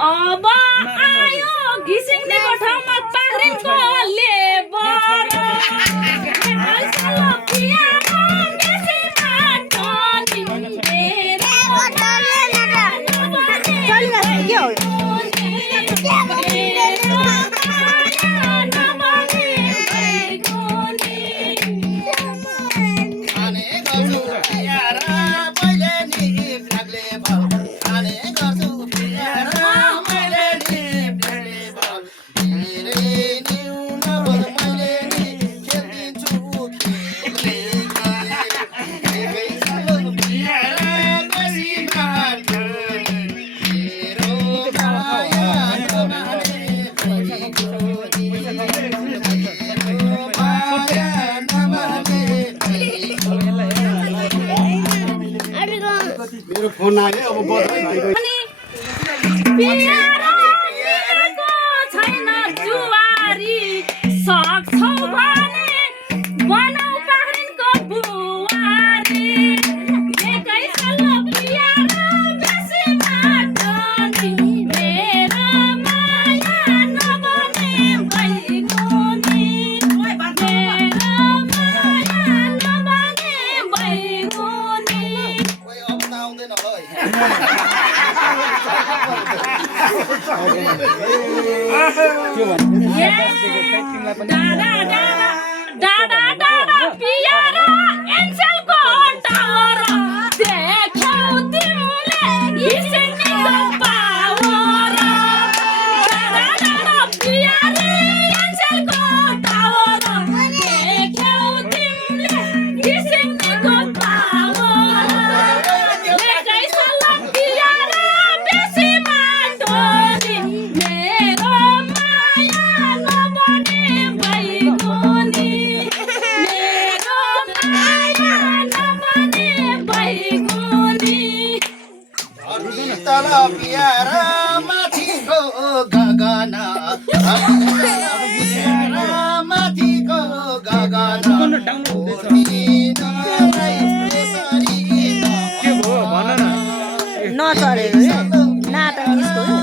अब आयो घिसिङको ठाउँमा पाख्रिङको लेबर फोन आयो अब बजाई छैन जुवारी सक्छौ भने बनाउ पाख्रिङको बुवारी एकै सल्लो पियार बेसी बाटो नि मेरो माया नबने भइगयो नि मेरो माया नबने भइगयो नि डाडा पियर एन्सेलको टावर देख्यौ तिमीले घिसिङको पावर डाडा पियर एन्सेलको टावर देख्यौ तिमीले घिसिङको पावर एकै सल्लो पियर बेसी बाटो नि मेरो माया नबने भइगयो नि मेरो माया नबने भइगयो नि तल पियार माथिको गगना पियार माथिको गगना नचढेको नाटक यस्तो हो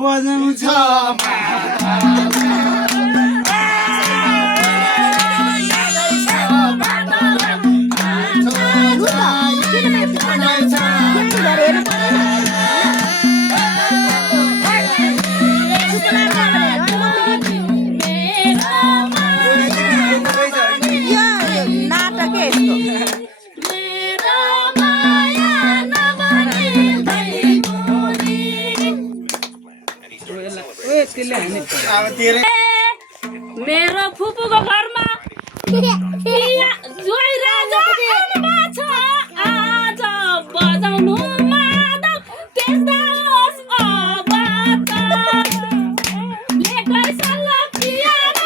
बजाउँछ मेरो फुपूको घरमा जोइ राजा आउनुभएको छ आज बजाउनु मादल तेर्दाओस् अब त एकै सल्लो पियार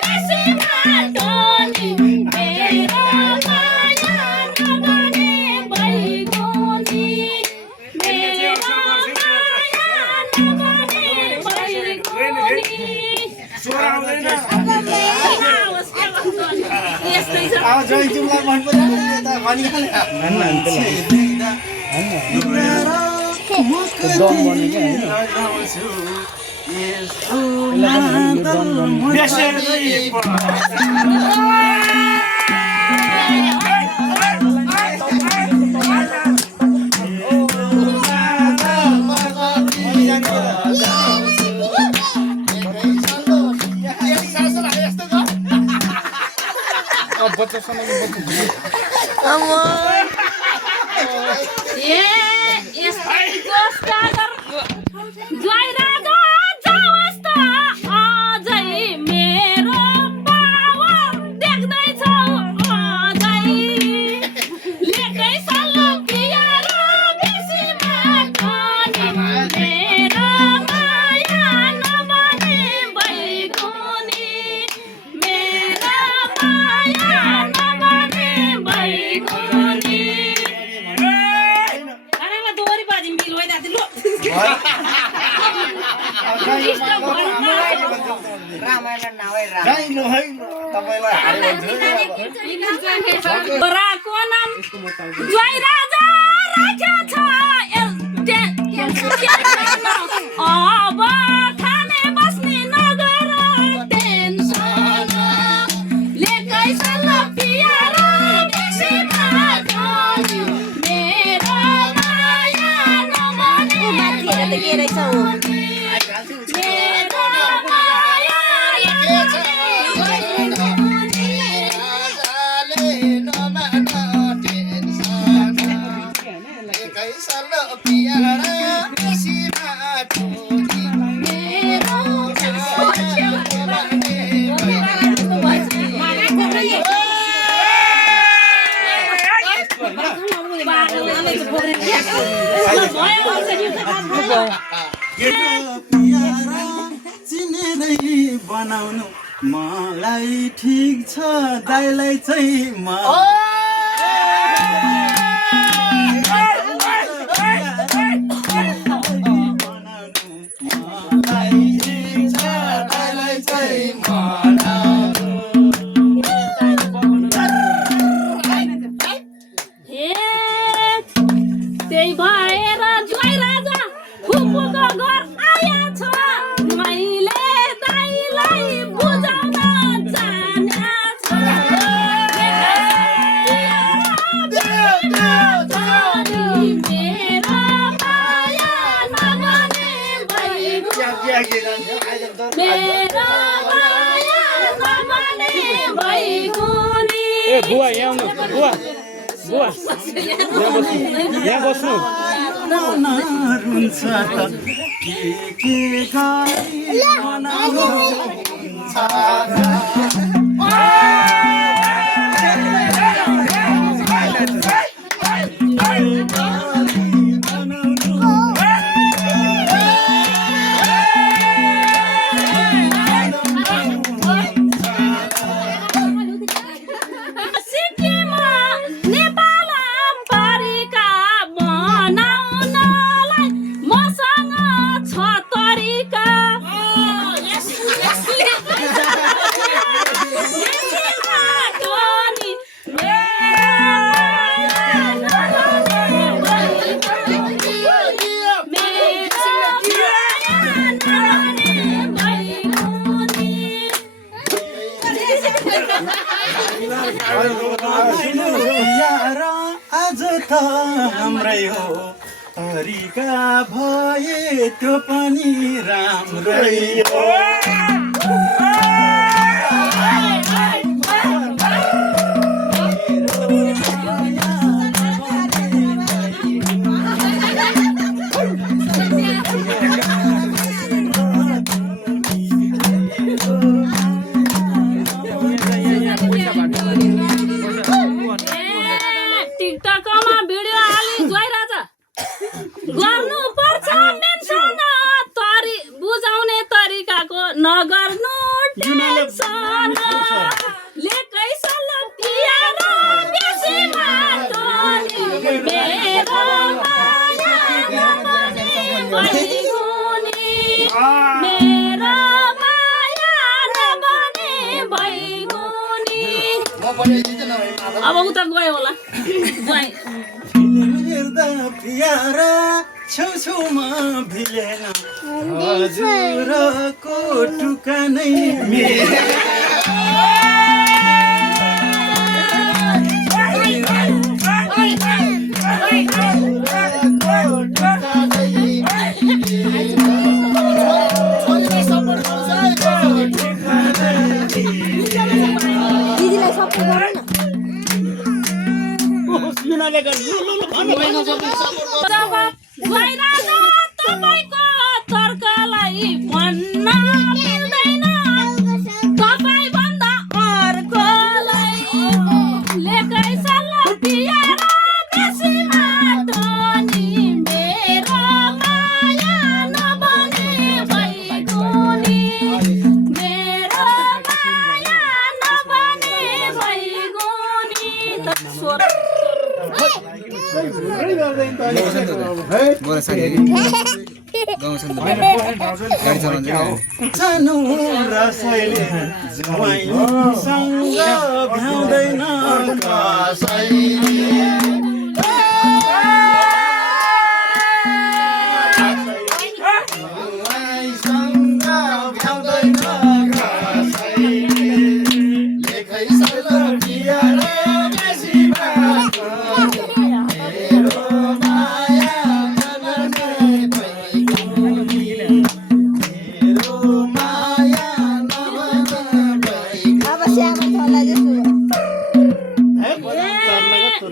बेसी बाटो नि मेरो माया नबने भइगयो नि मेरो माया नबने भइगयो नि तिमीलाई मन जोइ राजा जाओस् त अझै मेरो पावर देख्दैछ है तपाईलाई हारे भन्छु छोराको नाम ज्वाई राजा राखेको छ अब खाने बस्ने नगर टेन्सन लेकै साल पिएर बेसी भागनी मेरो माया नमाने माथिबाट त के रहेछ हो मेरो माया राजाले नमान टेन्सन एकै साल पिएर बेसी भागनी मेरो प्यारा चिनेरै बनाउनु मलाई ठिक छ दाइलाई चाहिँ म त्यही भएर ज्वाई राजा फुपूको घर आएछ मैले दाइलाई बुझाउन जानेछ मेरो माया नमाने मेरो माया नमाने भइगुनी बुवा यहाँ आउनु बुवा बुवा यहाँ बस्नु रुन्छ त के गरी मनाउनु हुन्छ यार आज त हाम्रै हो तरिका भए त्यो पनि राम्रै हो टिकटकमा भिडियो हाली ज्वाई राजा गर्नुपर्छ मेन्सन बुझाउने तरिकाको नगर्नु टेन्सन लेकै साल पिएर बेसी माटोनी मेरो माया नमाने भइगुनी मेरो माया नमाने भइगुनी अब उता गयो होला ज्वाई हेर्दा प्यारा छेउछेउमा भिलेन हजुरको टुका नै मेरो दिदीलाई सपोर्ट गरौँ न जब ज्वाई राजा तपाईँको तर्कलाई भन्न मिल्दैन तपाईँ भन्दा अर्कोलाई लेकै साल पिएर बेसी माटोनी मेरो माया नबने भइगुनी मेरो माया नबने भइगुनी त स्वर है सानो रसाइले ज्वाइँसँग भ्याउँदैन कसैले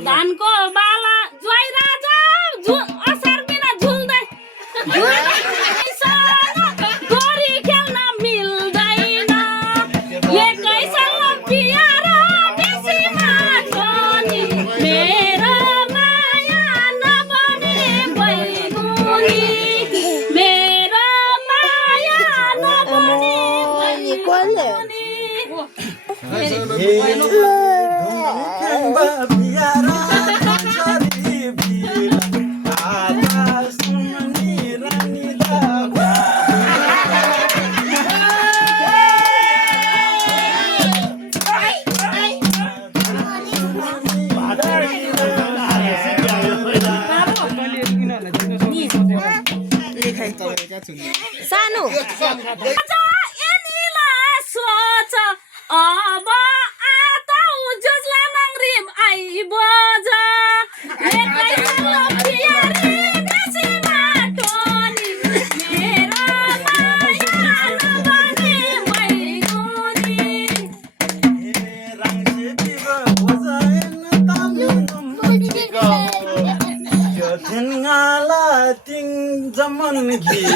धानको बाला ज्वाइ राजा असार बिना झुल्दै गोरी खेल्न मिल्दैन एकैसँग पियार बेसीमा छोनी मेरो माया नबने बैगुनी मेरो माया नबने बैगुनी सानो यिनीलाई सोच अब आतौ जुझला नङ्ग्रिम आइबोज एकैसँग पियारी बेसीमा टोनी मेरो माया नबने बैगुनी ting zaman gigi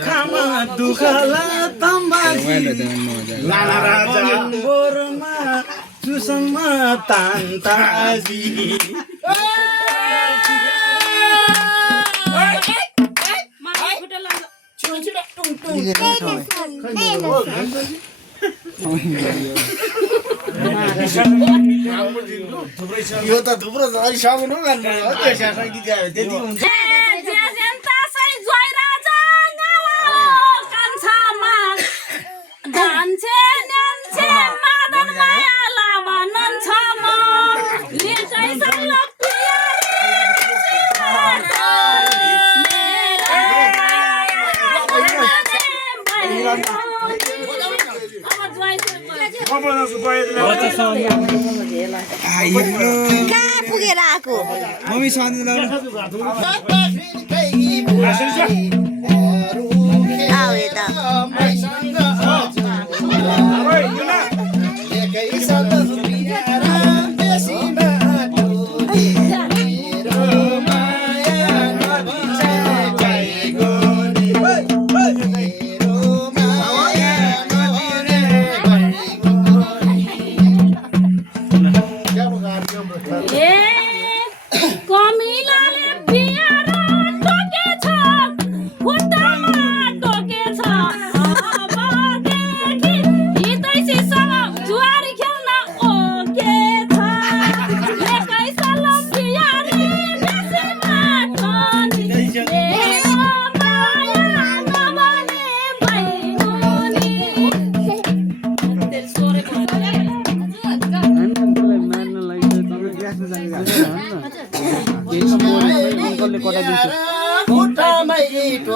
खामा दुखला तम्बाजी लाला राजा बोरमा चुसमा तान्ताजी यो त थुप्रो सक्नु गर्नु हो त्यसै गीत गायो त्यति हुन्छ कहाँ पुगेर आएको मम्मी सानो आऊ यता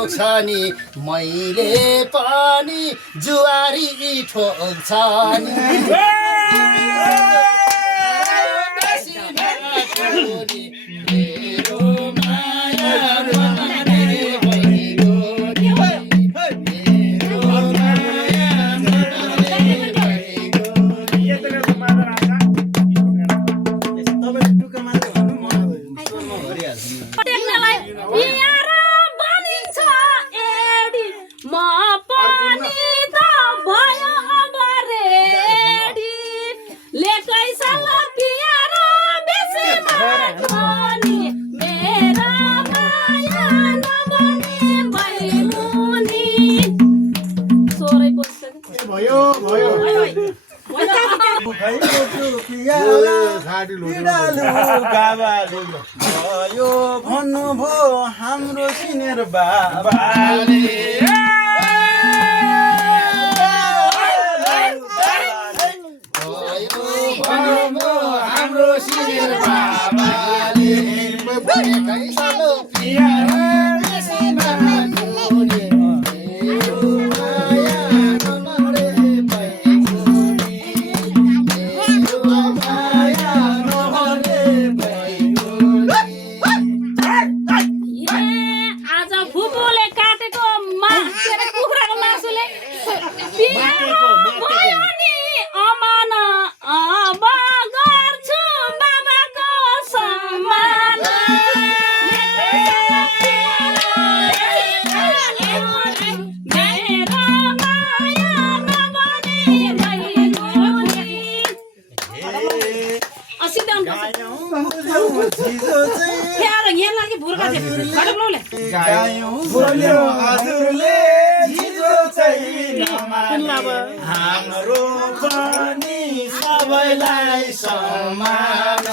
ठोक्छनी मैले पनि जुवारी ठोक्छनी टेक्नलाई प्यार बनिन्छ एडी म पनि त भयो अब रेडी लेकैसँग प्यार बेसी माग्ने मेरा माया नबने बैमुनी सोरै बस्छ भयो भयो यो भन्नुभयो हाम्रो सिनियर बाबाले हाम्रो सिनियर बाबाले आज फुपूले काटेको कुखुराको मासुले प्यारो भयो नि अमान अब गर्छु बाबाको सम्मान मेरो माया नबने बैगुनी यहाँ लागि भुर्का बोल्यो हजुरले झिजो छैन हाम्रो पनि सबैलाई समान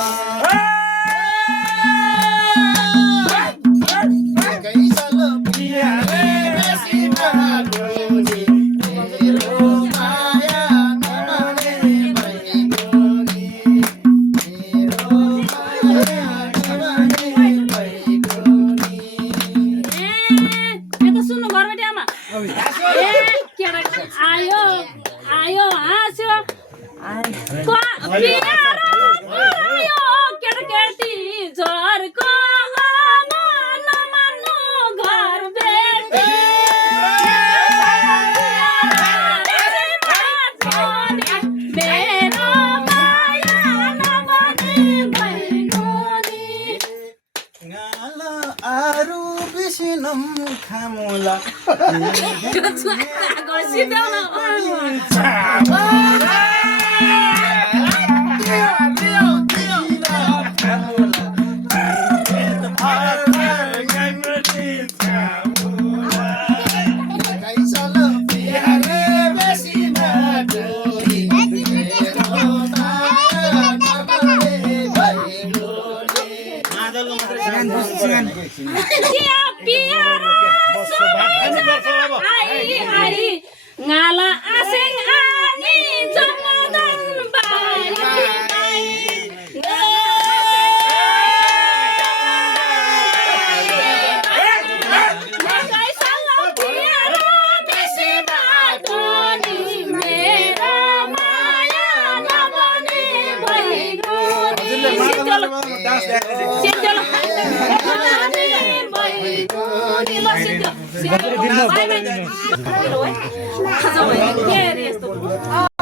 आयो आयो हाँस्यो केटी झर्को नमान्नु घर बेटी मेरो माया नबने बैगुनी आरु बिसिनम खामुला ngala asing ani jamadan bayi nagai salah piara besi batoni mera maya nabane baiguni sinjol Bye bye.